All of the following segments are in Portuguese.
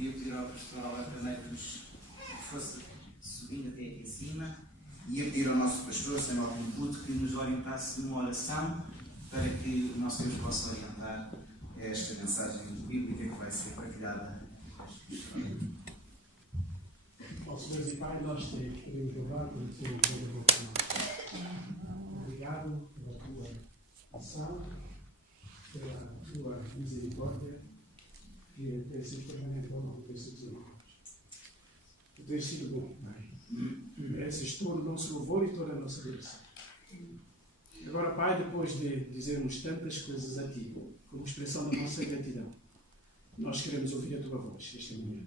queria pedir ao pastor Alberto Caneiro que nos fosse subindo até aqui acima e ia pedir ao nosso pastor, Samuel Pinto, que nos orientasse numa oração para que o nosso Deus possa orientar esta mensagem bíblica que vai ser partilhada. Nosso Deus e Pai, nós te queremos louvar pelo teu amor por nós. Obrigado pela tua ação, pela tua misericórdia, que tem sido permanente ao longo destes anos. Tu tens sido bom, Pai. Mereces todo o nosso louvor e toda a nossa bênção. Agora, Pai, depois de dizermos tantas coisas a Ti, como expressão da nossa gratidão, nós queremos ouvir a Tua voz esta manhã.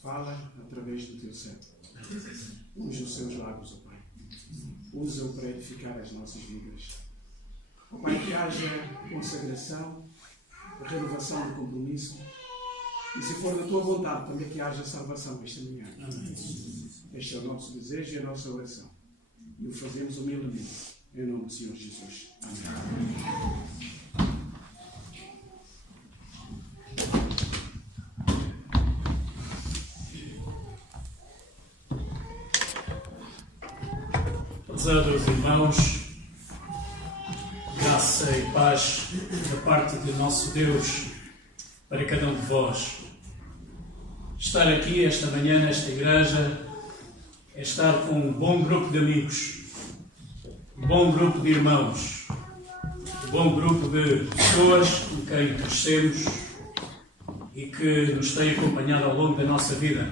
Fala através do Teu servo. Usa os seus lábios, ó Pai. Usa-o para edificar as nossas vidas. Ó Pai, que haja consagração, renovação do compromisso. E se for da Tua vontade, também que haja salvação esta manhã. Este é o nosso desejo e a nossa oração. E o fazemos humildemente. Em nome do Senhor Jesus. Amém. Prezados irmãos, graça e paz da parte de nosso Deus para cada um de vós. Estar aqui esta manhã nesta igreja é estar com um bom grupo de amigos, um bom grupo de irmãos, um bom grupo de pessoas com quem crescemos e que nos têm acompanhado ao longo da nossa vida.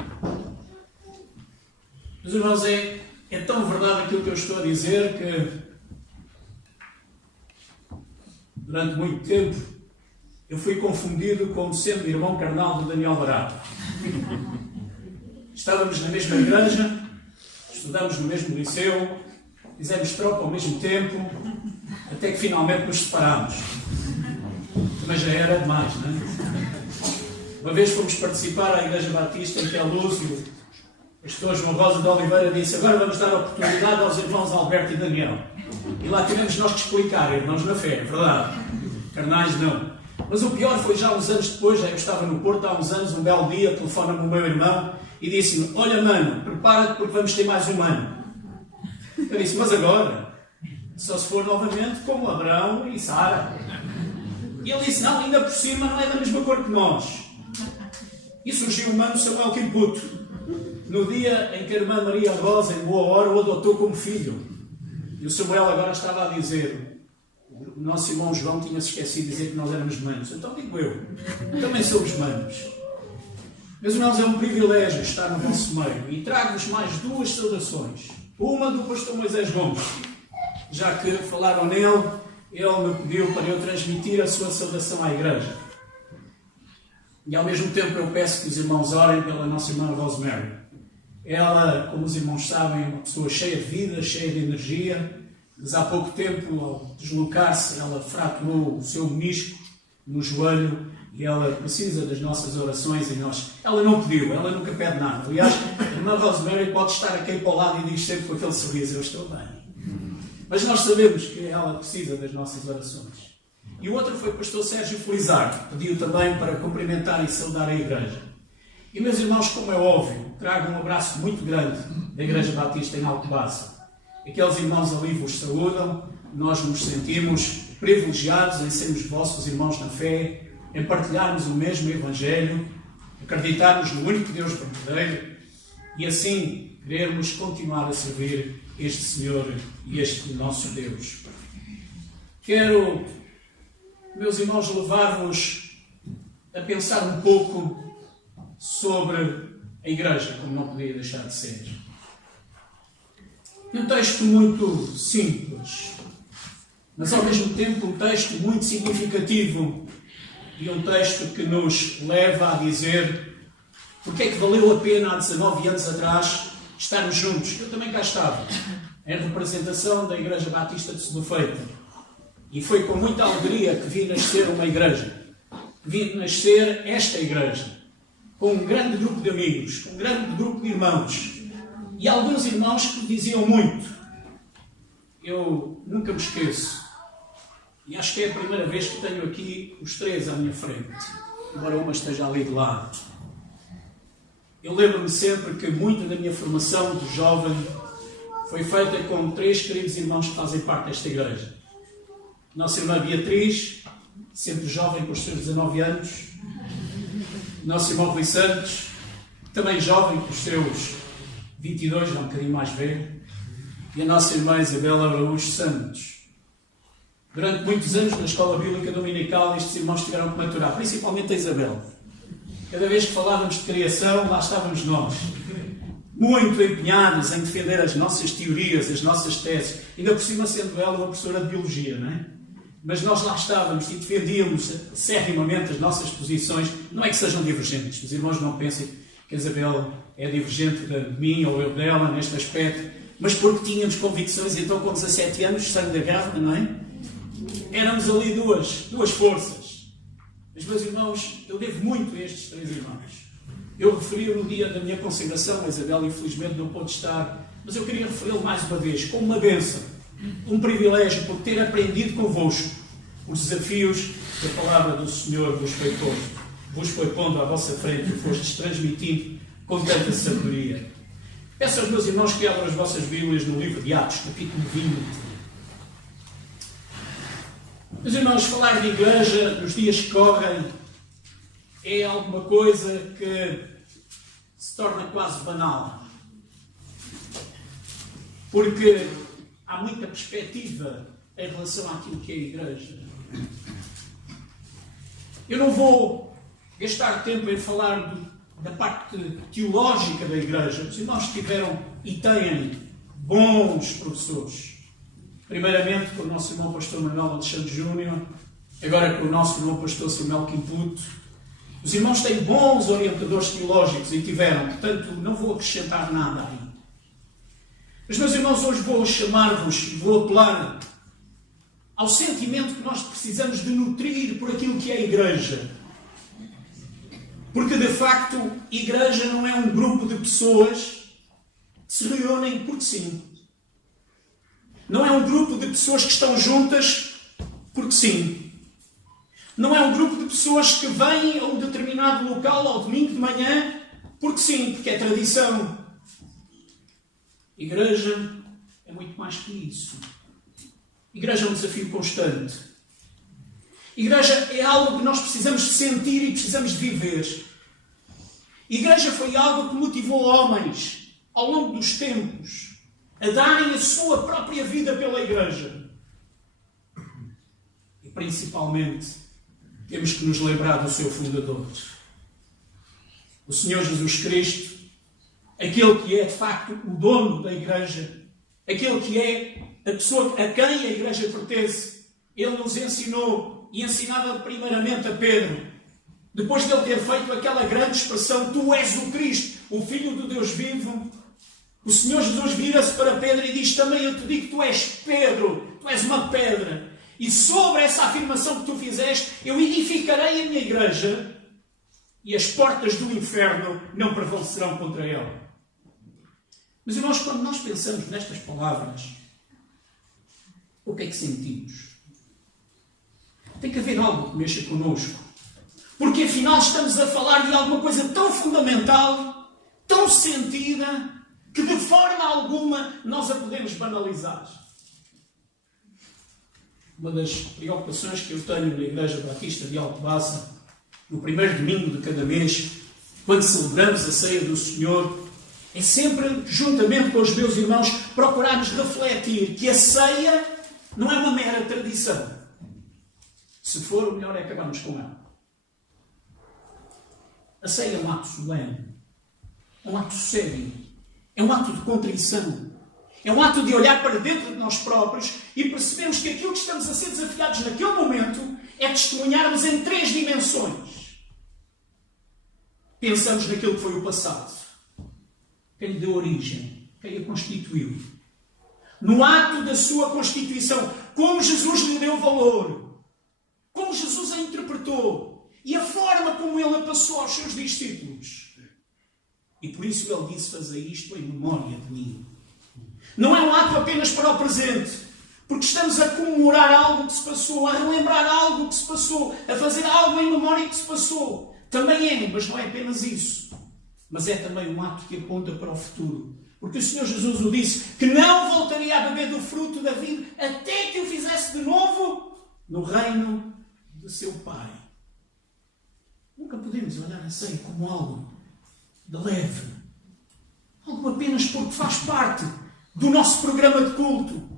Mas, irmãos, é tão verdade aquilo que eu estou a dizer que durante muito tempo eu fui confundido como sendo irmão carnal do Daniel Barato. Estávamos na mesma igreja, estudamos no mesmo liceu, fizemos tropa ao mesmo tempo, até que finalmente nos separámos. Mas já era demais, não é? Uma vez fomos participar à Igreja Batista em Queluz e o pastor João Rosa de Oliveira disse: agora vamos dar a oportunidade aos irmãos Alberto e Daniel. E lá tivemos nós que explicar, irmãos na fé, é verdade. Carnais não. Mas o pior foi já uns anos depois, eu estava no Porto há uns anos, um belo dia, telefona-me o meu irmão e disse-me: olha mano, prepara-te porque vamos ter mais um ano. Eu disse: mas agora? Só se for novamente como Abraão e Sara. E ele disse: não, ainda por cima não é da mesma cor que nós. E surgiu o mano Samuel Quimputo, no dia em que a irmã Maria Rosa, em boa hora, o adotou como filho. E o Samuel agora estava a dizer: o nosso irmão João tinha-se esquecido de dizer que nós éramos manos. Então digo eu, também somos manos. Meus irmãos, é um privilégio estar no vosso meio. E trago-vos mais duas saudações. Uma do pastor Moisés Gomes. Já que falaram nele, ele me pediu para eu transmitir a sua saudação à igreja. E ao mesmo tempo eu peço que os irmãos orem pela nossa irmã Rosemary. Ela, como os irmãos sabem, é uma pessoa cheia de vida, cheia de energia, mas há pouco tempo, ao deslocar-se, ela fraturou o seu menisco no joelho e ela precisa das nossas orações e ela não pediu, ela nunca pede nada. Aliás, a irmã Rosemary pode estar aqui para o lado e diz sempre com aquele sorriso: eu estou bem. Mas nós sabemos que ela precisa das nossas orações. E o outro foi o pastor Sérgio Felizardo, pediu também para cumprimentar e saudar a igreja. E, meus irmãos, como é óbvio, trago um abraço muito grande da Igreja Batista em Alcobaça. Aqueles irmãos ali vos saúdam, nós nos sentimos privilegiados em sermos vossos irmãos na fé, em partilharmos o mesmo Evangelho, acreditarmos no único Deus verdadeiro e assim querermos continuar a servir este Senhor e este nosso Deus. Quero, meus irmãos, levar-vos a pensar um pouco sobre a igreja, como não podia deixar de ser. Um texto muito simples, mas ao mesmo tempo um texto muito significativo e um texto que nos leva a dizer porque é que valeu a pena há 19 anos atrás estarmos juntos. Eu também cá estava, em representação da Igreja Batista de Sedufeita, e foi com muita alegria que vi nascer uma igreja, vi nascer esta igreja, com um grande grupo de amigos, com um grande grupo de irmãos, e alguns irmãos que diziam muito. Eu nunca me esqueço, e acho que é a primeira vez que tenho aqui os três à minha frente, embora uma esteja ali de lado. Eu lembro-me sempre que muita da minha formação de jovem foi feita com 3 queridos irmãos que fazem parte desta igreja. Nossa irmã Beatriz, sempre jovem com os seus 19 anos. Nosso irmão Rui Santos, também jovem com os seus 22, já um bocadinho mais velho. E a nossa irmã Isabela Araújo Santos. Durante muitos anos, na escola bíblica dominical, estes irmãos tiveram que maturar, principalmente a Isabel. Cada vez que falávamos de criação, lá estávamos nós, muito empenhados em defender as nossas teorias, as nossas teses, ainda por cima sendo ela uma professora de biologia, não é? Mas nós lá estávamos e defendíamos acerrimamente as nossas posições. Não é que sejam divergentes, os irmãos não pensem que a Isabel é divergente de mim ou eu dela neste aspecto, mas porque tínhamos convicções, então com 17 anos, sangue da guerra, não é? Éramos ali duas forças. Mas, meus irmãos, eu devo muito a estes 3 irmãos. Eu referi no dia da minha consagração, a Isabel infelizmente não pôde estar, mas eu queria referi-lo mais uma vez, como uma bênção, um privilégio por ter aprendido convosco os desafios que a palavra do Senhor vos foi pondo à vossa frente e fostes transmitindo com tanta sabedoria. Peço aos meus irmãos que abram as vossas Bíblias no livro de Atos, capítulo 20. Meus irmãos, falar de igreja nos dias que correm é alguma coisa que se torna quase banal. Porque há muita perspectiva em relação àquilo que é a igreja. Eu não vou gastar tempo em falar da parte teológica da igreja. Os irmãos tiveram e têm bons professores. Primeiramente com o nosso irmão pastor Manuel Alexandre Júnior, agora com o nosso irmão pastor Samuel Quimputo. Os irmãos têm bons orientadores teológicos e tiveram, portanto não vou acrescentar nada aí. Mas, meus irmãos, hoje vou chamar-vos e vou apelar ao sentimento que nós precisamos de nutrir por aquilo que é a igreja. Porque, de facto, igreja não é um grupo de pessoas que se reúnem porque sim. Não é um grupo de pessoas que estão juntas porque sim. Não é um grupo de pessoas que vêm a um determinado local ao domingo de manhã porque sim, porque é tradição. Igreja é muito mais que isso. Igreja é um desafio constante. Igreja é algo que nós precisamos de sentir e precisamos de viver. Igreja foi algo que motivou homens ao longo dos tempos a darem a sua própria vida pela igreja. E principalmente temos que nos lembrar do seu fundador, o Senhor Jesus Cristo, aquele que é de facto o dono da igreja, aquele que é a pessoa a quem a igreja pertence. Ele nos ensinou e ensinava primeiramente a Pedro, depois de ele ter feito aquela grande expressão: tu és o Cristo, o Filho do Deus vivo. O Senhor Jesus vira-se para Pedro e diz: também eu te digo que tu és Pedro, tu és uma pedra. E sobre essa afirmação que tu fizeste, eu edificarei a minha igreja e as portas do inferno não prevalecerão contra ela. Mas, irmãos, quando nós pensamos nestas palavras, o que é que sentimos? Tem que haver algo que mexa connosco. Porque, afinal, estamos a falar de alguma coisa tão fundamental, tão sentida, que de forma alguma nós a podemos banalizar. Uma das preocupações que eu tenho na Igreja Batista de Alcobaça, no primeiro domingo de cada mês, quando celebramos a ceia do Senhor, é sempre, juntamente com os meus irmãos, procurarmos refletir que a ceia não é uma mera tradição. Se for, o melhor é acabarmos com ela. A ceia é um ato solene, é um ato sério, é um ato de contrição. É um ato de olhar para dentro de nós próprios e percebermos que aquilo que estamos a ser desafiados naquele momento é testemunharmos em 3 dimensões. Pensamos naquilo que foi o passado, quem lhe deu origem, quem a constituiu. No ato da sua constituição, como Jesus lhe deu valor, como Jesus a interpretou e a forma como ele a passou aos seus discípulos. E por isso ele disse: fazei isto em memória de mim. Não é um ato apenas para o presente, porque estamos a comemorar algo que se passou, a relembrar algo que se passou, a fazer algo em memória que se passou. Também é, mas não é apenas isso. mas é também um ato que aponta para o futuro. Porque o Senhor Jesus o disse, que não voltaria a beber do fruto da vida até que o fizesse de novo no reino de seu Pai. Nunca podemos olhar a ceia como algo de leve. Algo apenas porque faz parte do nosso programa de culto.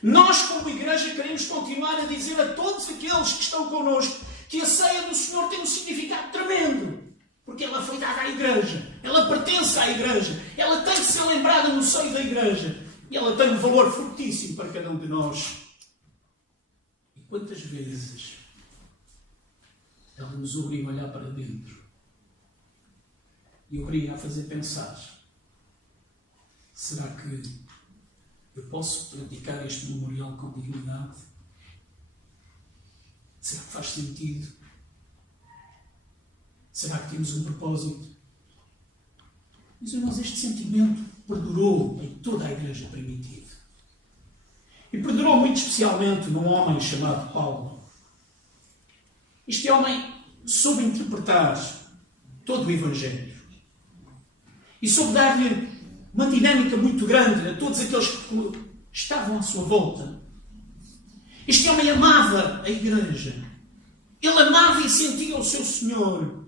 Nós, como igreja, queremos continuar a dizer a todos aqueles que estão connosco que a ceia do Senhor tem um significado tremendo. Porque ela foi dada à igreja. Ela pertence à igreja. Ela tem que ser lembrada no seio da igreja. E ela tem um valor fortíssimo para cada um de nós. E quantas vezes ela nos obriga a olhar para dentro e obriga a fazer pensar: será que eu posso praticar este memorial com dignidade? Será que faz sentido? Será que temos um propósito? Mas, irmãos, este sentimento perdurou em toda a igreja primitiva. E perdurou muito especialmente num homem chamado Paulo. Este homem soube interpretar todo o Evangelho. E soube dar-lhe uma dinâmica muito grande a todos aqueles que estavam à sua volta. Este homem amava a igreja. Ele amava e sentia o seu Senhor.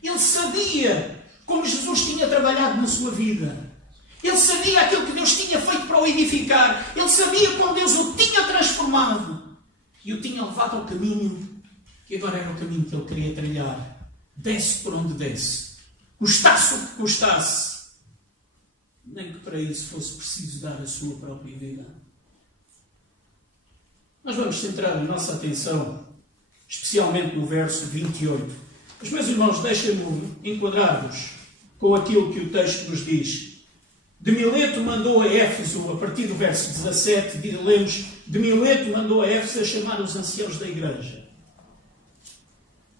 Ele sabia como Jesus tinha trabalhado na sua vida. Ele sabia aquilo que Deus tinha feito para o edificar. Ele sabia como Deus o tinha transformado. E o tinha levado ao caminho que agora era o caminho que ele queria trilhar. Desce por onde desce. Custasse o que custasse. Nem que para isso fosse preciso dar a sua própria vida. Nós vamos centrar a nossa atenção especialmente no verso 28. Mas, meus irmãos, deixem-me enquadrar-vos com aquilo que o texto nos diz. De Mileto mandou a Éfeso, a partir do verso 17, lemos, de Mileto mandou a Éfeso a chamar os anciãos da igreja.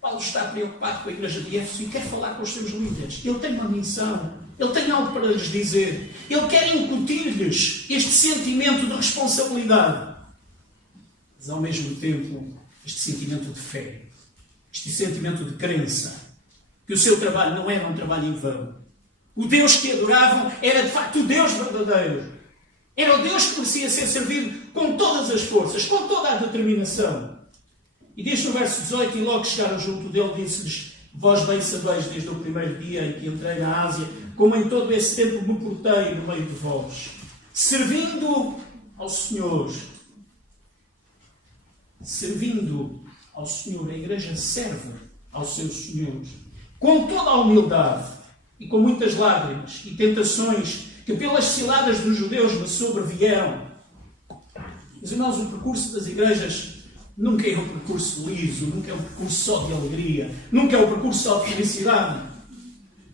Paulo está preocupado com a igreja de Éfeso e quer falar com os seus líderes. Ele tem uma missão, ele tem algo para lhes dizer. Ele quer incutir-lhes este sentimento de responsabilidade. Mas, ao mesmo tempo, este sentimento de fé. Este sentimento de crença, que o seu trabalho não era um trabalho em vão. O Deus que adoravam era de facto o Deus verdadeiro. Era o Deus que merecia ser servido com todas as forças, com toda a determinação. E diz no verso 18, e logo que chegaram junto dele, disse-lhes: vós bem sabeis desde o primeiro dia em que entrei na Ásia, como em todo esse tempo me portei no meio de vós, servindo ao Senhor. Servindo ao Senhor, a igreja serve ao seu Senhor, com toda a humildade e com muitas lágrimas e tentações que pelas ciladas dos judeus me sobrevieram. Mas, irmãos, o percurso das igrejas nunca é um percurso liso, nunca é um percurso só de alegria, nunca é um percurso só de felicidade.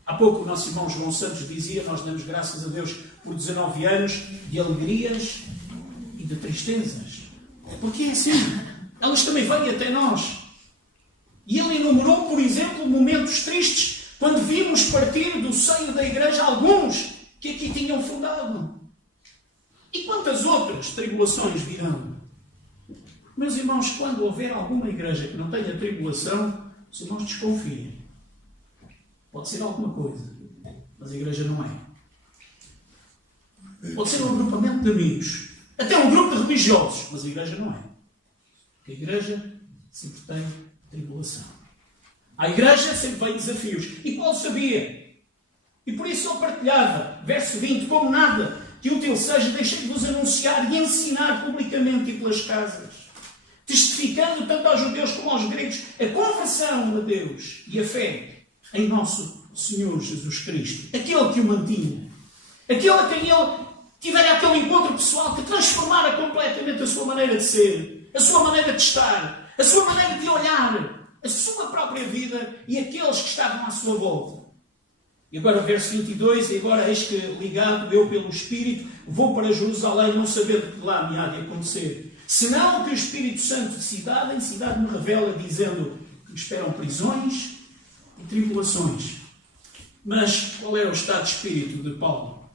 Há pouco o nosso irmão João Santos dizia, nós damos graças a Deus por 19 anos de alegrias e de tristezas. Porque é assim. Elas também vêm até nós. E ele enumerou, por exemplo, momentos tristes, quando vimos partir do seio da igreja alguns que aqui tinham fundado. E quantas outras tribulações virão? Meus irmãos, quando houver alguma igreja que não tenha tribulação, os irmãos desconfiem. Pode ser alguma coisa, mas a igreja não é. Pode ser um agrupamento de amigos, até um grupo de religiosos, mas a igreja não é. A igreja sempre tem tribulação. A igreja sempre tem desafios. E Paulo sabia. E por isso ele partilhava. Verso 20. Como nada que útil seja, deixei-vos anunciar e ensinar publicamente e pelas casas, testificando tanto aos judeus como aos gregos a conversão a Deus e a fé em nosso Senhor Jesus Cristo. Aquele que o mantinha. Aquele a quem ele tivera aquele encontro pessoal que transformara completamente a sua maneira de ser, a sua maneira de estar, a sua maneira de olhar, a sua própria vida e aqueles que estavam à sua volta. E agora verso 22, e agora eis que ligado eu pelo Espírito, vou para Jerusalém, não sabendo que lá me há de acontecer. Senão que o Espírito Santo de cidade em cidade me revela, dizendo que me esperam prisões e tribulações. Mas qual era o estado de espírito de Paulo?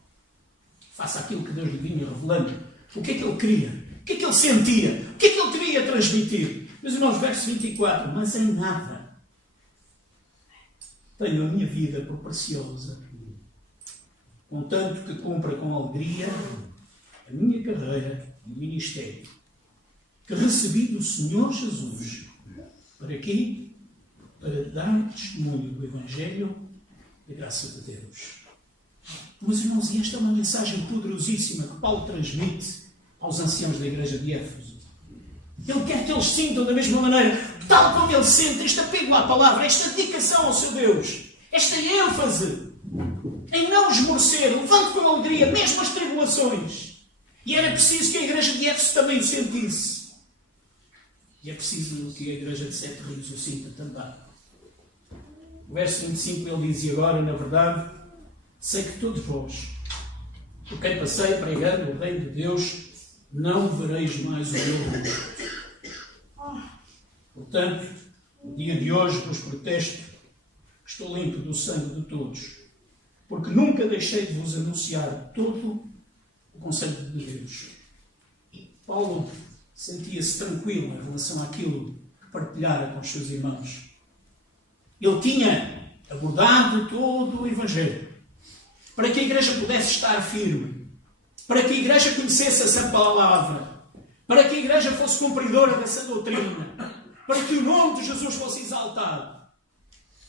Faça aquilo que Deus lhe vinha revelando. O que é que ele queria? O que é que ele sentia? O que é que ele queria transmitir? Meus irmãos, verso 24. Mas em nada. tenho a minha vida por preciosa, contanto que cumpra com alegria a minha carreira e ministério, que recebi do Senhor Jesus, para aqui, para dar testemunho do Evangelho e da graça de Deus. Meus irmãos, e esta é uma mensagem poderosíssima que Paulo transmite aos anciãos da igreja de Éfeso. Ele quer que eles sintam da mesma maneira, tal como ele sente este apego à palavra, esta dedicação ao seu Deus, esta ênfase em não esmorecer, levando com alegria mesmo as tribulações. E era preciso que a igreja de Éfeso também o sentisse. E é preciso que a igreja de Sete Rios o sinta também. O verso 25 ele diz: e agora, na verdade, sei que todos vós, por quem passei pregando o reino de Deus, não vereis mais o meu rosto. Portanto, no dia de hoje vos protesto que estou limpo do sangue de todos, porque nunca deixei de vos anunciar todo o conselho de Deus. Paulo sentia-se tranquilo em relação àquilo que partilhara com os seus irmãos. Ele tinha abordado todo o Evangelho para que a igreja pudesse estar firme, para que a igreja conhecesse essa palavra, para que a igreja fosse cumpridora dessa doutrina, para que o nome de Jesus fosse exaltado,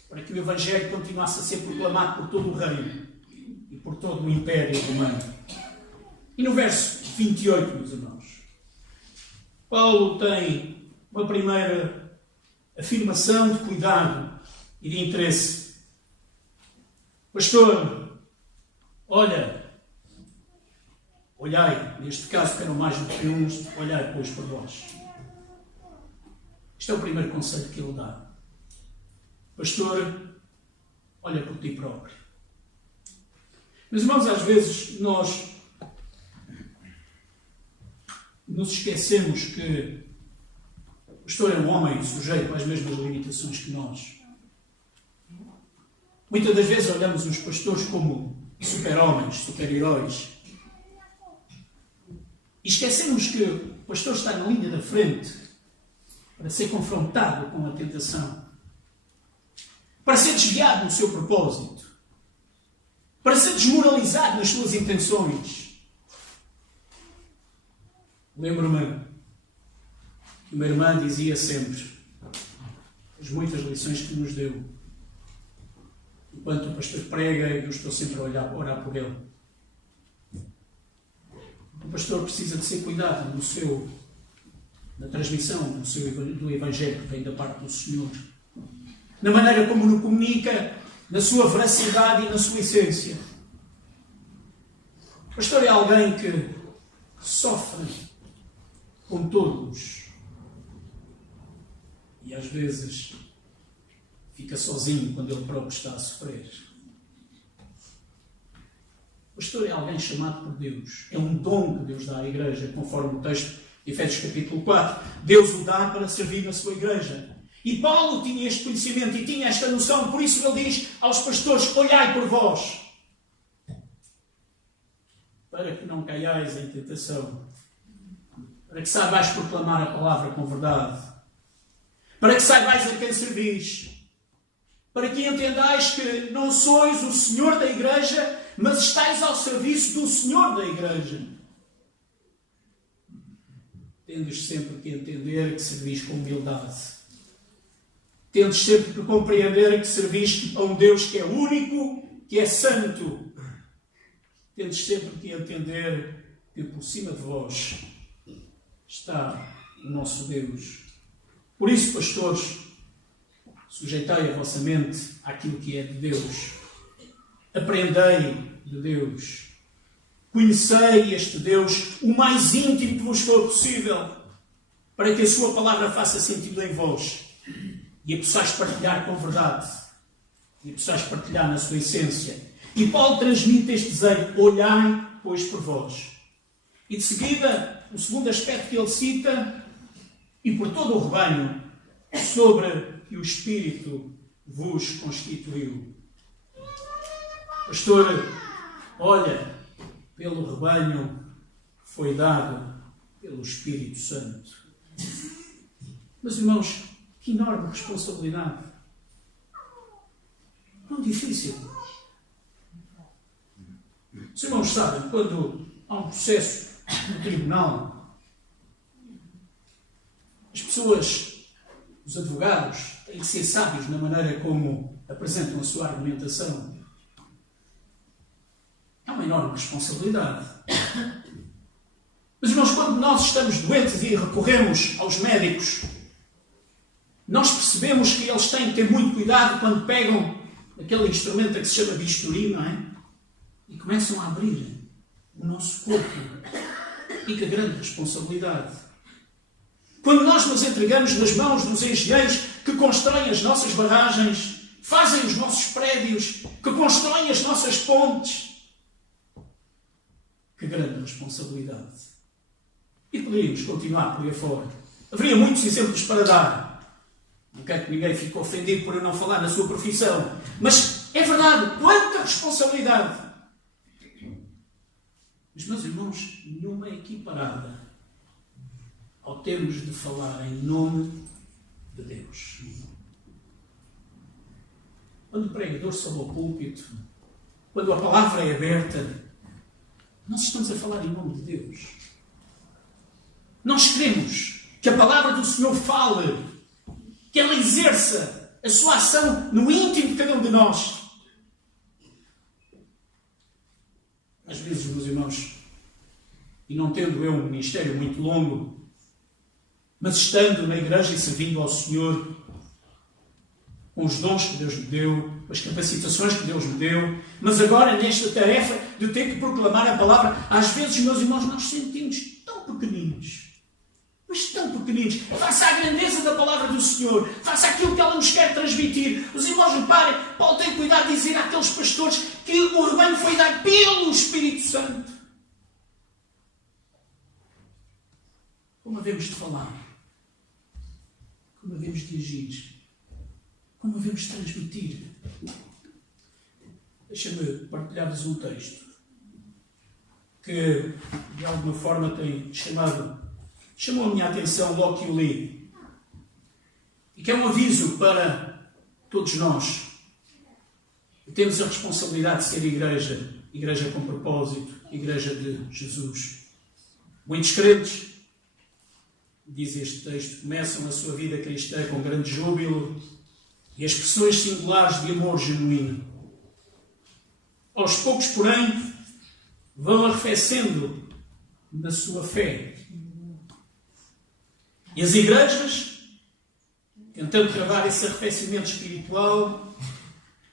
para que o Evangelho continuasse a ser proclamado por todo o reino e por todo o Império Romano. E no verso 28, meus irmãos, Paulo tem uma primeira afirmação de cuidado e de interesse. Pastor, olhai, neste caso que eram mais do que uns, olhai, pois, por vós. Este é o primeiro conselho que ele dá. Pastor, olha por ti próprio. Meus irmãos, às vezes nós nos esquecemos que o pastor é um homem sujeito às mesmas limitações que nós. Muitas das vezes olhamos os pastores como super-homens, super-heróis. E esquecemos que o pastor está na linha da frente para ser confrontado com a tentação, para ser desviado no seu propósito, para ser desmoralizado nas suas intenções. Lembro-me que uma irmã dizia sempre as muitas lições que nos deu. Enquanto o pastor prega, eu estou sempre a orar por ele. O pastor precisa de ser cuidado na transmissão do Evangelho que vem da parte do Senhor, na maneira como o comunica, na sua veracidade e na sua essência. O pastor é alguém que sofre com todos e às vezes fica sozinho quando ele próprio está a sofrer. O pastor é alguém chamado por Deus. É um dom que Deus dá à igreja, conforme o texto de Efésios capítulo 4. Deus o dá para servir na sua igreja. E Paulo tinha este conhecimento e tinha esta noção, por isso ele diz aos pastores: olhai por vós, para que não caiais em tentação, para que saibais proclamar a palavra com verdade, para que saibais a quem servis, para que entendais que não sois o Senhor da igreja, mas estáis ao serviço do Senhor da igreja. Tendes sempre que entender que servis com humildade. Tendes sempre que compreender que servis a um Deus que é único, que é santo. Tendes sempre que entender que por cima de vós está o nosso Deus. Por isso, pastores, sujeitai a vossa mente àquilo que é de Deus. Aprendei de Deus. Conhecei este Deus o mais íntimo que vos for possível, para que a sua palavra faça sentido em vós e a possais partilhar com verdade e a possais partilhar na sua essência. E Paulo transmite este desejo: olhai, pois, por vós. E de seguida, o segundo aspecto que ele cita: e por todo o rebanho, sobre que o Espírito vos constituiu. Pastor, olha pelo rebanho que foi dado pelo Espírito Santo. Meus irmãos, que enorme responsabilidade. Tão difícil. Os irmãos sabem, quando há um processo no tribunal, as pessoas, os advogados, têm que ser sábios na maneira como apresentam a sua argumentação. É uma enorme responsabilidade. Mas, irmãos, quando nós estamos doentes e recorremos aos médicos, nós percebemos que eles têm que ter muito cuidado quando pegam aquele instrumento que se chama bisturi, não é? E começam a abrir o nosso corpo. E que grande responsabilidade. Quando nós nos entregamos nas mãos dos engenheiros que constroem as nossas barragens, fazem os nossos prédios, que constroem as nossas pontes, que grande responsabilidade. E poderíamos continuar por aí fora. Haveria muitos exemplos para dar. Não quero que ninguém fique ofendido por eu não falar na sua profissão. Mas é verdade, quanta responsabilidade. Mas, meus irmãos, nenhuma é equiparada ao termos de falar em nome de Deus. Quando o pregador sobe ao púlpito, quando a palavra é aberta, nós estamos a falar em nome de Deus. Nós queremos que a palavra do Senhor fale, que ela exerça a sua ação no íntimo de cada um de nós. Às vezes, meus irmãos, e não tendo eu um ministério muito longo, mas estando na igreja e servindo ao Senhor, com os dons que Deus me deu, com as capacitações que Deus me deu, mas agora nesta tarefa de eu ter que proclamar a palavra, às vezes, meus irmãos, nós sentimos tão pequeninos, mas tão pequeninos, face à grandeza da palavra do Senhor, face àquilo que ela nos quer transmitir. Os irmãos reparem, Paulo tem cuidado de dizer àqueles pastores que o rebanho foi dado pelo Espírito Santo. Como havemos de falar? Como havemos de agir? Como havemos de transmitir? Deixa-me partilhar-vos um texto que, de alguma forma, chamou a minha atenção logo que o li. E que é um aviso para todos nós. Temos a responsabilidade de ser igreja com propósito, igreja de Jesus. Muitos crentes, diz este texto, começam a sua vida cristã com grande júbilo e expressões singulares de amor genuíno. Aos poucos, porém, vão arrefecendo na sua fé. E as igrejas, tentando travar esse arrefecimento espiritual,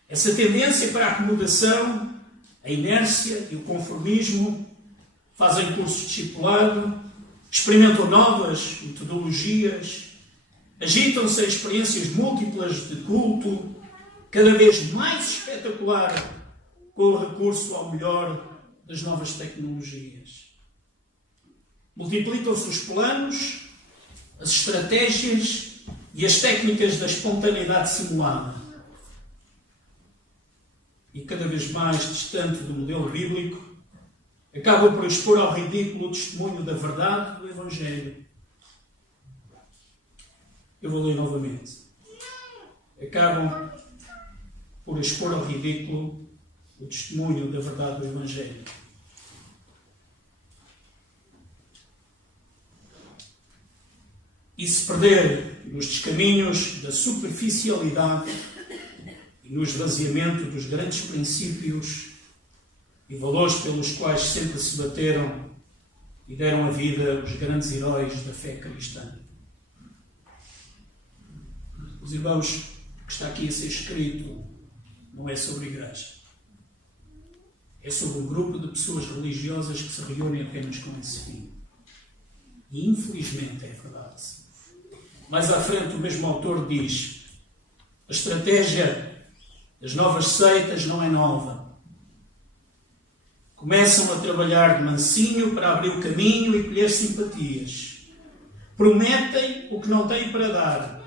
essa tendência para a acomodação, a inércia e o conformismo, fazem curso de discipulado, experimentam novas metodologias, agitam-se a experiências múltiplas de culto, cada vez mais espetacular, com o recurso ao melhor das novas tecnologias. Multiplicam-se os planos, as estratégias e as técnicas da espontaneidade simulada. E cada vez mais distante do modelo bíblico, acabam por expor ao ridículo o testemunho da verdade do Evangelho. Eu vou ler novamente. Acabam por expor ao ridículo o testemunho da verdade do Evangelho. E se perder nos descaminhos da superficialidade e no esvaziamento dos grandes princípios e valores pelos quais sempre se bateram e deram a vida os grandes heróis da fé cristã. Os irmãos, o que está aqui a ser escrito não é sobre a igreja. É sobre um grupo de pessoas religiosas que se reúnem apenas com esse fim. E infelizmente é verdade. Mais à frente o mesmo autor diz: a estratégia das novas seitas não é nova. Começam a trabalhar de mansinho para abrir o caminho e colher simpatias. Prometem o que não têm para dar.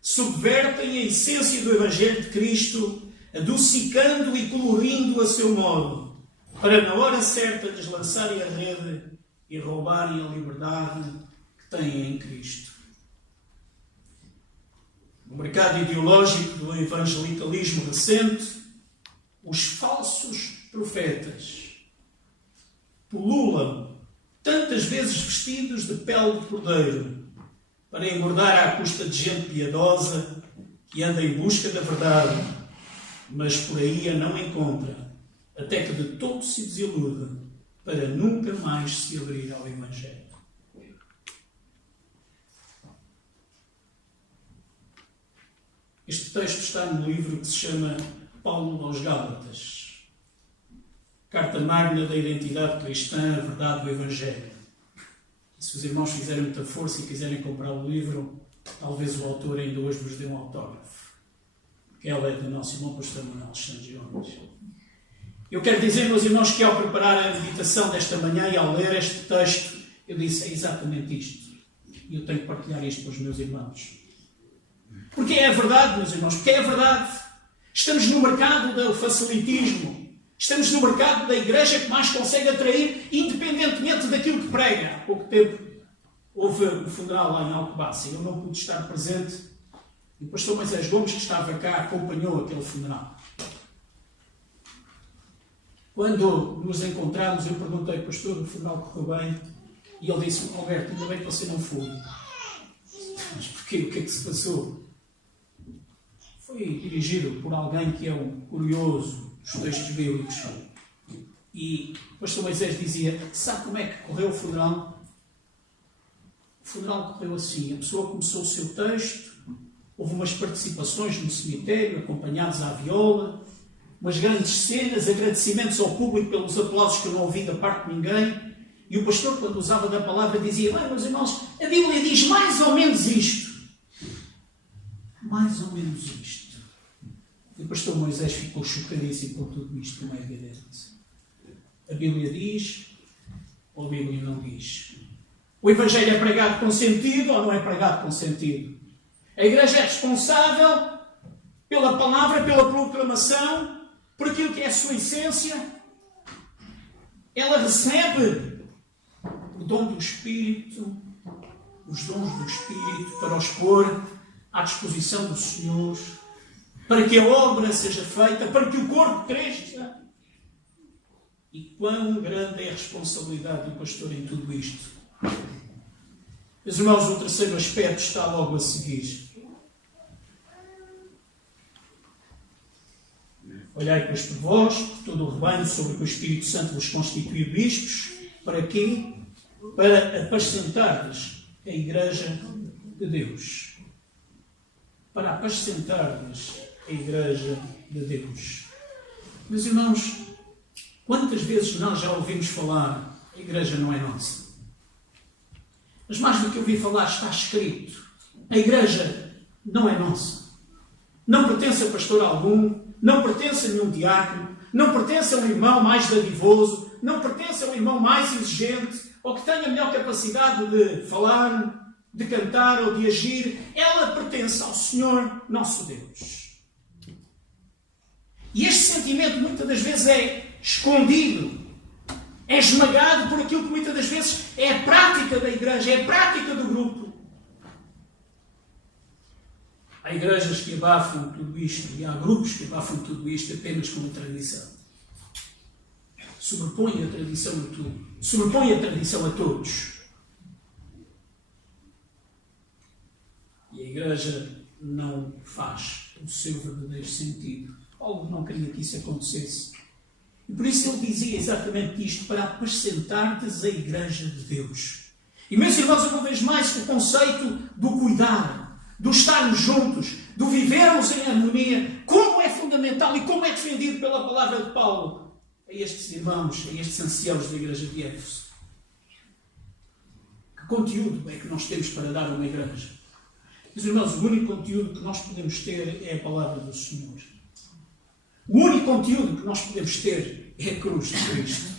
Subvertem a essência do Evangelho de Cristo, adocicando e colorindo a seu modo, para na hora certa deslançarem a rede e roubarem a liberdade que têm em Cristo. No mercado ideológico do evangelicalismo recente, os falsos profetas pululam, tantas vezes vestidos de pele de cordeiro, para engordar à custa de gente piedosa que anda em busca da verdade, mas por aí a não encontra, até que de todo se desiluda, para nunca mais se abrir ao Evangelho. Este texto está no livro que se chama Paulo aos Gálatas, carta magna da identidade cristã, a verdade do Evangelho. E se os irmãos fizerem muita força e quiserem comprar o livro, talvez o autor ainda hoje vos dê um autógrafo, porque ela é do nosso irmão pastor Manuel Alexandre Jones. Eu quero dizer, meus irmãos, que ao preparar a meditação desta manhã e ao ler este texto, eu disse, é exatamente isto. E eu tenho que partilhar isto com os meus irmãos. Porque é a verdade, meus irmãos, porque é a verdade. Estamos no mercado do facilitismo. Estamos no mercado da igreja que mais consegue atrair, independentemente daquilo que prega. Há pouco tempo houve um funeral lá em Alcobaça. Eu não pude estar presente. E o pastor Moisés Gomes, que estava cá, acompanhou aquele funeral. Quando nos encontramos, eu perguntei, pastor, o funeral correu bem? E ele disse, Alberto, ainda bem que você não foi. Mas porquê? O que é que se passou? Foi dirigido por alguém que é um curioso dos textos bíblicos. E o pastor Moisés dizia, sabe como é que correu o funeral? O funeral correu assim. A pessoa começou o seu texto, houve umas participações no cemitério, acompanhados à viola, umas grandes cenas, agradecimentos ao público pelos aplausos que eu não ouvi da parte de ninguém. E o pastor, quando usava da palavra, dizia, bem, meus irmãos, a Bíblia diz mais ou menos isto. Mais ou menos isto. E o pastor Moisés ficou chocadíssimo com tudo isto, como é evidente. A Bíblia diz, ou a Bíblia não diz? O Evangelho é pregado com sentido ou não é pregado com sentido? A Igreja é responsável pela palavra, pela proclamação, por aquilo que é a sua essência. Ela recebe o dom do Espírito, os dons do Espírito, para os pôr à disposição do Senhor, para que a obra seja feita, para que o corpo cresça. E quão grande é a responsabilidade do pastor em tudo isto. Meus irmãos, o terceiro aspecto está logo a seguir. Olhai, pois, por vós, por todo o rebanho, sobre que o Espírito Santo vos constitui bispos, para quê? Para apacentardes a Igreja de Deus. Para apacentardes a Igreja de Deus. Meus irmãos, quantas vezes nós já ouvimos falar, a Igreja não é nossa? Mas mais do que ouvir falar, está escrito. A Igreja não é nossa. Não pertence a pastor algum, não pertence a nenhum diácono, não pertence a um irmão mais dadivoso, não pertence a um irmão mais exigente, ou que tenha melhor capacidade de falar, de cantar ou de agir. Ela pertence ao Senhor, nosso Deus. E este sentimento muitas das vezes é escondido, é esmagado por aquilo que muitas das vezes é a prática da igreja, é a prática do grupo. Há igrejas que abafam tudo isto e há grupos que abafam tudo isto apenas com a tradição. Sobrepõe a tradição a tudo. Sobrepõe a tradição a todos. E a igreja não faz o seu verdadeiro sentido. Paulo não queria que isso acontecesse. E por isso ele dizia exatamente isto, para apacentar-te a Igreja de Deus. E, meus irmãos, eu não vejo mais o conceito do cuidar, do estarmos juntos, do vivermos em harmonia, como é fundamental e como é defendido pela palavra de Paulo a estes irmãos, a estes anciãos da Igreja de Éfeso. Que conteúdo é que nós temos para dar a uma igreja? Meus irmãos, o único conteúdo que nós podemos ter é a palavra do Senhor. O único conteúdo que nós podemos ter é a cruz de Cristo.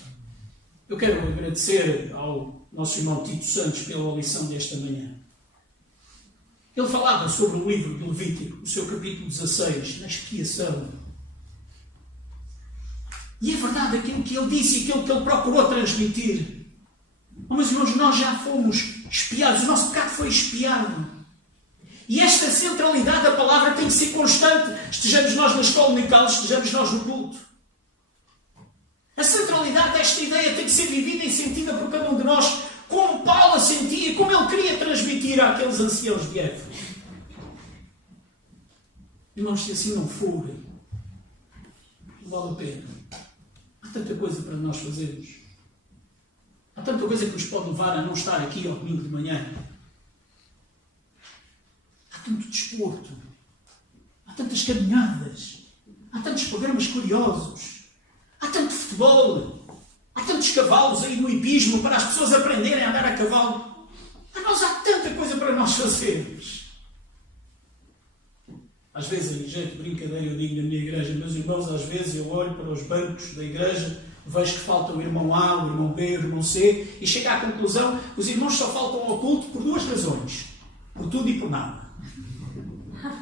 Eu quero agradecer ao nosso irmão Tito Santos pela lição desta manhã. Ele falava sobre o livro de Levítico, o seu capítulo 16, na expiação. E é verdade aquilo que ele disse e aquilo que ele procurou transmitir. Mas, irmãos, nós já fomos espiados, o nosso pecado foi espiado. E esta centralidade da palavra tem que ser constante. Estejamos nós na escola dominical, estejamos nós no culto. A centralidade desta ideia tem que ser vivida e sentida por cada um de nós, como Paulo a sentia, como ele queria transmitir àqueles anciãos de Éfeso. Irmãos, se assim não for, não vale a pena. Há tanta coisa para nós fazermos. Há tanta coisa que nos pode levar a não estar aqui ao domingo de manhã. Há tanto desporto. Há tantas caminhadas. Há tantos programas curiosos. Há tanto futebol. Há tantos cavalos aí no hipismo para as pessoas aprenderem a andar a cavalo. Há tanta coisa para nós fazermos. Às vezes, em jeito de brincadeira, eu digo na minha igreja, meus irmãos, às vezes eu olho para os bancos da igreja, vejo que falta o irmão A, o irmão B, o irmão C, e chego à conclusão que os irmãos só faltam ao culto por duas razões. Por tudo e por nada.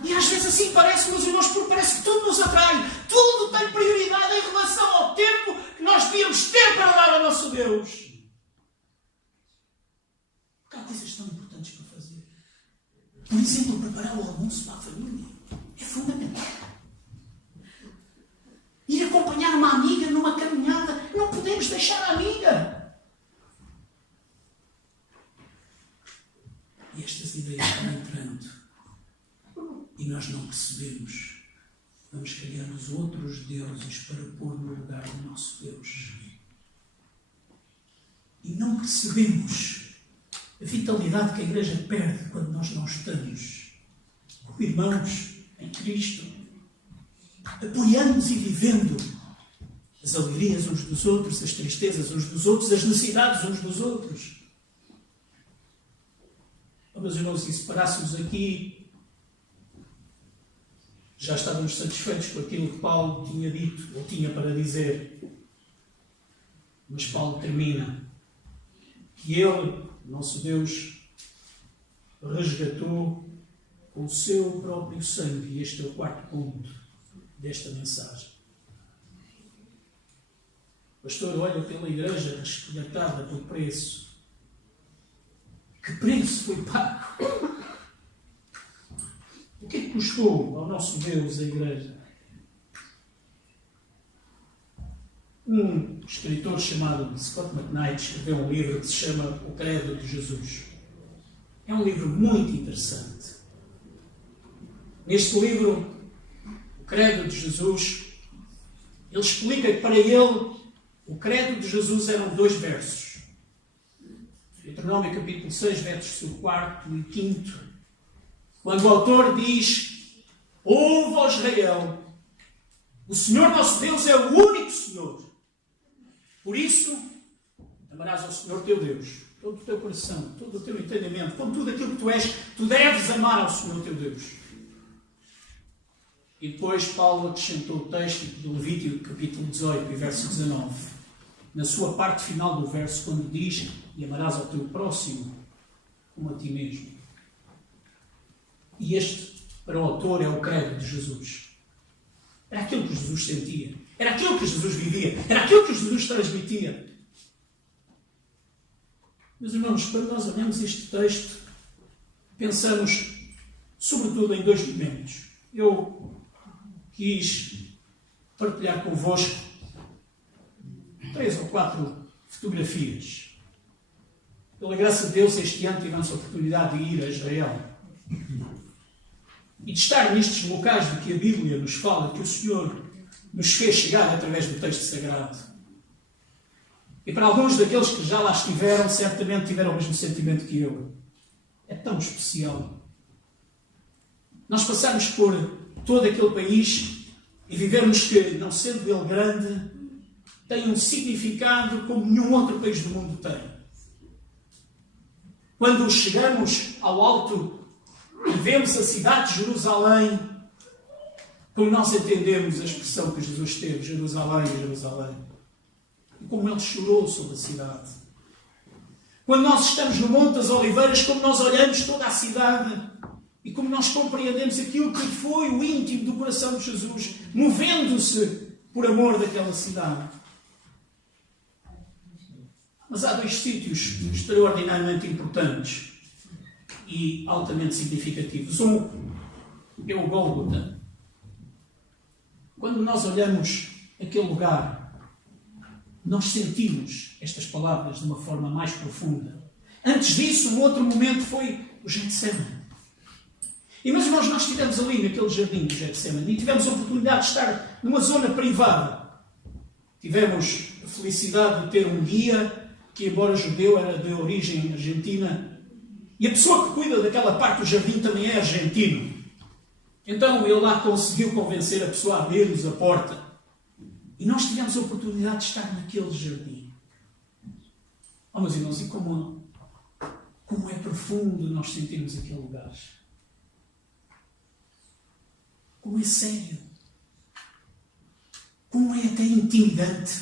E às vezes assim parece, meus irmãos, porque parece que tudo nos atrai. Tudo tem prioridade em relação ao tempo que nós devíamos ter para dar ao nosso Deus. Porque há coisas tão importantes para fazer. Por exemplo, preparar o almoço para a família. É fundamental. Ir acompanhar uma amiga numa caminhada. Não podemos deixar a amiga. E estas ideias vão entrando. E nós não percebemos. Vamos criar-nos outros deuses para pôr no lugar do nosso Deus. E não percebemos a vitalidade que a igreja perde quando nós não estamos como irmãos em Cristo, apoiando-nos e vivendo as alegrias uns dos outros, as tristezas uns dos outros, as necessidades uns dos outros. Meus irmãos, e se parássemos aqui, já estávamos satisfeitos com aquilo que Paulo tinha dito, ou tinha para dizer. Mas Paulo termina que ele, nosso Deus, resgatou com o seu próprio sangue. E este é o quarto ponto desta mensagem. O pastor olha pela igreja resgatada por preço. Que preço foi pago? O que é que custou ao nosso Deus a igreja? Um escritor chamado Scott McKnight escreveu um livro que se chama O Credo de Jesus. É um livro muito interessante. Neste livro, O Credo de Jesus, ele explica que para ele o Credo de Jesus eram 2 versos. Deuteronômio capítulo 6, versos 4 e 5. Quando o autor diz: ouve, ó Israel, o Senhor nosso Deus é o único Senhor. Por isso, amarás ao Senhor teu Deus, todo o teu coração, todo o teu entendimento, com tudo aquilo que tu és, tu deves amar ao Senhor teu Deus. E depois Paulo acrescentou o texto do Levítico capítulo 18 e verso 19. Na sua parte final do verso, quando diz: e amarás ao teu próximo como a ti mesmo. E este, para o autor, é o credo de Jesus. Era aquilo que Jesus sentia. Era aquilo que Jesus vivia. Era aquilo que Jesus transmitia. Meus irmãos, quando nós olhamos este texto, pensamos sobretudo em 2 momentos. Eu quis partilhar convosco 3 ou 4 fotografias. Pela graça de Deus, este ano tivemos a oportunidade de ir a Israel. E de estar nestes locais de que a Bíblia nos fala, que o Senhor nos fez chegar através do texto sagrado. E para alguns daqueles que já lá estiveram, certamente tiveram o mesmo sentimento que eu. É tão especial. Nós passarmos por todo aquele país e vivermos que, não sendo ele grande, tem um significado como nenhum outro país do mundo tem. Quando chegamos ao alto e vemos a cidade de Jerusalém, como nós entendemos a expressão que Jesus teve, Jerusalém, Jerusalém, e como ele chorou sobre a cidade. Quando nós estamos no Monte das Oliveiras, como nós olhamos toda a cidade e como nós compreendemos aquilo que foi o íntimo do coração de Jesus, movendo-se por amor daquela cidade. Mas há 2 sítios extraordinariamente importantes e altamente significativos. Um é o Gólgota. Quando nós olhamos aquele lugar, nós sentimos estas palavras de uma forma mais profunda. Antes disso, um outro momento foi o Getsemane. E, meus irmãos, nós estivemos ali naquele jardim do Getsemane e tivemos a oportunidade de estar numa zona privada. Tivemos a felicidade de ter um guia que, embora judeu, era de origem argentina. E a pessoa que cuida daquela parte do jardim também é argentino. Então ele lá conseguiu convencer a pessoa a abrir-nos a porta. E nós tivemos a oportunidade de estar naquele jardim. Oh, meus irmãos, e como é profundo nós sentimos aquele lugar. Como é sério. Como é até intimidante.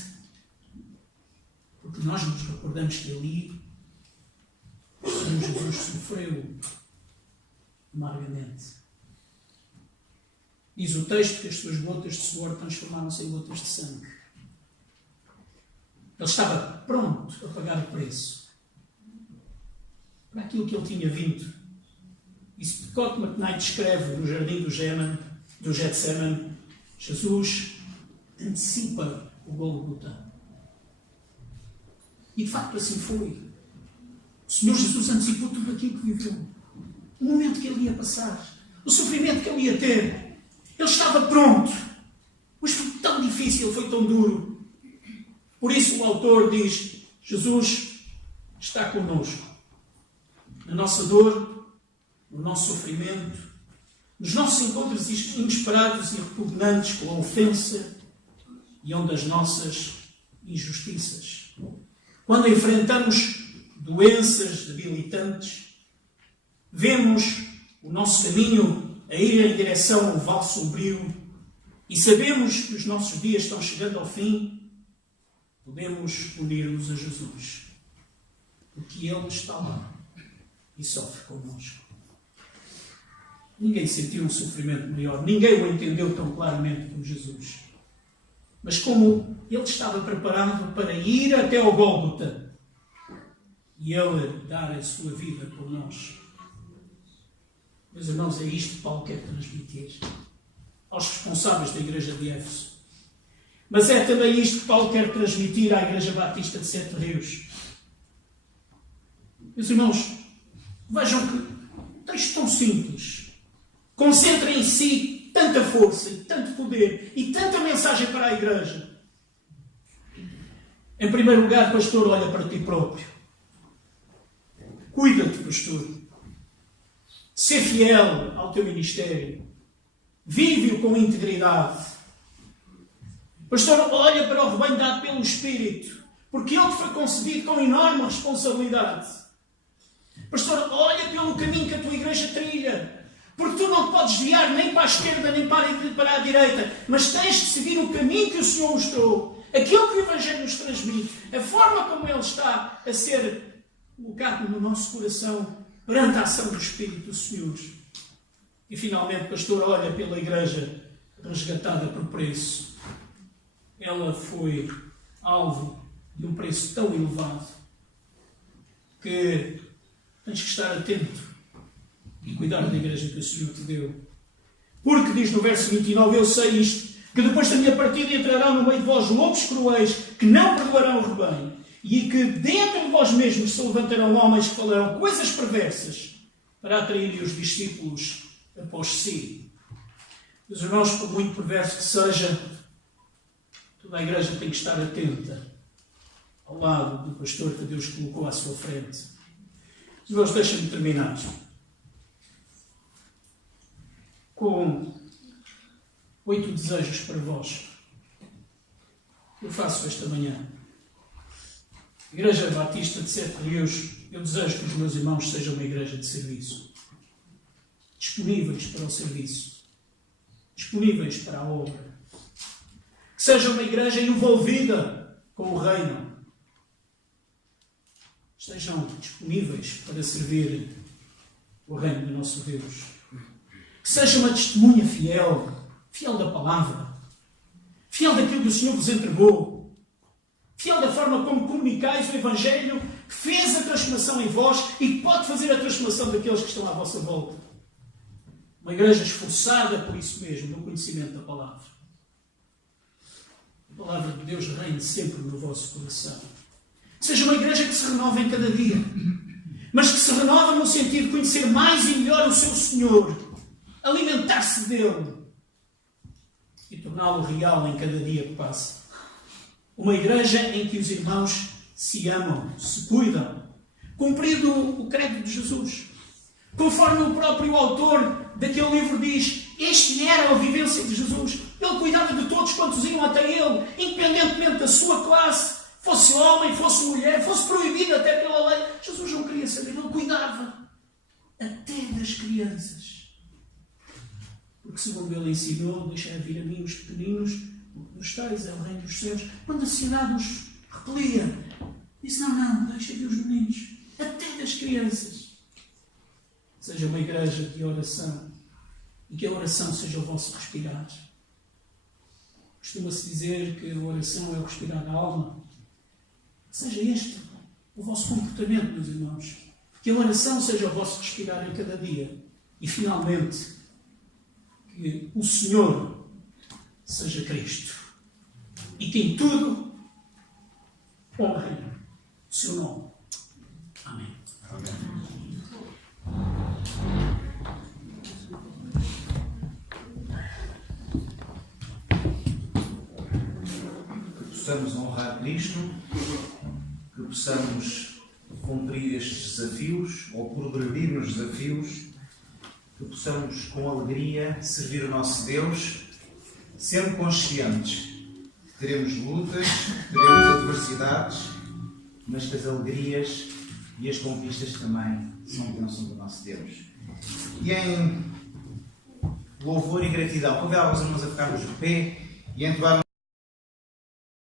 Porque nós nos recordamos que ali o Senhor Jesus sofreu amargamente. Diz o texto que as suas gotas de suor transformaram-se em gotas de sangue. Ele estava pronto a pagar o preço para aquilo que ele tinha vindo. E Scott McKnight escreve no jardim do Getsemane, Jesus antecipa o Gólgota. E de facto assim foi. O Senhor Jesus antecipou tudo aquilo que viveu. O momento que ele ia passar. O sofrimento que ele ia ter. Ele estava pronto. Mas foi tão difícil, foi tão duro. Por isso o autor diz, Jesus está connosco. Na nossa dor, no nosso sofrimento, nos nossos encontros inesperados e repugnantes com a ofensa e onde as nossas injustiças. Quando enfrentamos doenças debilitantes, vemos o nosso caminho a ir em direção ao vale sombrio e sabemos que os nossos dias estão chegando ao fim, podemos unir-nos a Jesus, porque Ele está lá e sofre connosco. Ninguém sentiu um sofrimento maior, ninguém o entendeu tão claramente como Jesus. Mas como Ele estava preparado para ir até ao Gólgota e Ele dar a sua vida por nós. Meus irmãos, é isto que Paulo quer transmitir aos responsáveis da igreja de Éfeso. Mas é também isto que Paulo quer transmitir à Igreja Batista de Sete Rios. Meus irmãos, vejam que texto tão simples concentra em si tanta força e tanto poder e tanta mensagem para a igreja. Em primeiro lugar, pastor, olha para ti próprio. Cuida-te, pastor. Sê fiel ao teu ministério. Vive-o com integridade. Pastor, olha para o rebanho dado pelo Espírito, porque ele te foi concedido com enorme responsabilidade. Pastor, olha pelo caminho que a tua igreja trilha, porque tu não te podes desviar nem para a esquerda nem para a direita, mas tens de seguir o caminho que o Senhor mostrou, aquilo que o Evangelho nos transmite, a forma como ele está a ser colocado no nosso coração perante a ação do Espírito do Senhor. E finalmente, pastor, olha pela igreja resgatada por preço. Ela foi alvo de um preço tão elevado que tens que estar atento e cuidar da igreja que o Senhor te deu. Porque, diz no verso 29, eu sei isto, que depois da minha partida entrarão no meio de vós lobos cruéis que não perdoarão o rebanho, e que dentro de vós mesmos se levantarão homens que falarão coisas perversas para atraírem os discípulos após si. Meus irmãos, por muito perverso que seja, toda a igreja tem que estar atenta ao lado do pastor que Deus colocou à sua frente. Meus irmãos, deixem-me terminar com 8 desejos para vós. Eu faço esta manhã. Igreja Batista de Sete Rios, eu desejo que os meus irmãos sejam uma igreja de serviço. Disponíveis para o serviço. Disponíveis para a obra. Que seja uma igreja envolvida com o reino. Estejam disponíveis para servir o reino do nosso Deus. Que seja uma testemunha fiel, fiel da palavra, fiel daquilo que o Senhor vos entregou, fiel da forma como comunicais o Evangelho que fez a transformação em vós e que pode fazer a transformação daqueles que estão à vossa volta. Uma igreja esforçada por isso mesmo, no conhecimento da palavra. a palavra de Deus reine sempre no vosso coração. Seja uma igreja que se renova em cada dia, mas que se renova no sentido de conhecer mais e melhor o seu Senhor, alimentar-se dele e torná-lo real em cada dia que passa. Uma igreja em que os irmãos se amam, se cuidam, cumprido o credo de Jesus. Conforme o próprio autor daquele livro diz, este era a vivência de Jesus. Ele cuidava de todos quantos iam até ele, independentemente da sua classe, fosse homem, fosse mulher, fosse proibido até pela lei. Jesus não queria saber, ele cuidava até das crianças. Porque segundo ele ensinou, deixai vir a mim os pequeninos, dos tais é o reino dos céus. Quando a sociedade os repelia, disse, não, deixa vir os meninos, até das crianças. Seja uma igreja de oração e que a oração seja o vosso respirar. Costuma-se dizer que a oração é o respirar da alma. Seja este o vosso comportamento, meus irmãos. Que a oração seja o vosso respirar em cada dia. E, finalmente, que o Senhor seja Cristo. E que em tudo honrem o seu nome. Amém. Amém. Que possamos honrar Cristo, que possamos cumprir estes desafios ou progredir nos desafios, que possamos com alegria servir o nosso Deus, sendo conscientes que teremos lutas, teremos adversidades, mas que as alegrias e as conquistas também são bênção do nosso Deus. E em louvor e gratidão, convidar os irmãos a ficarmos de pé e entoar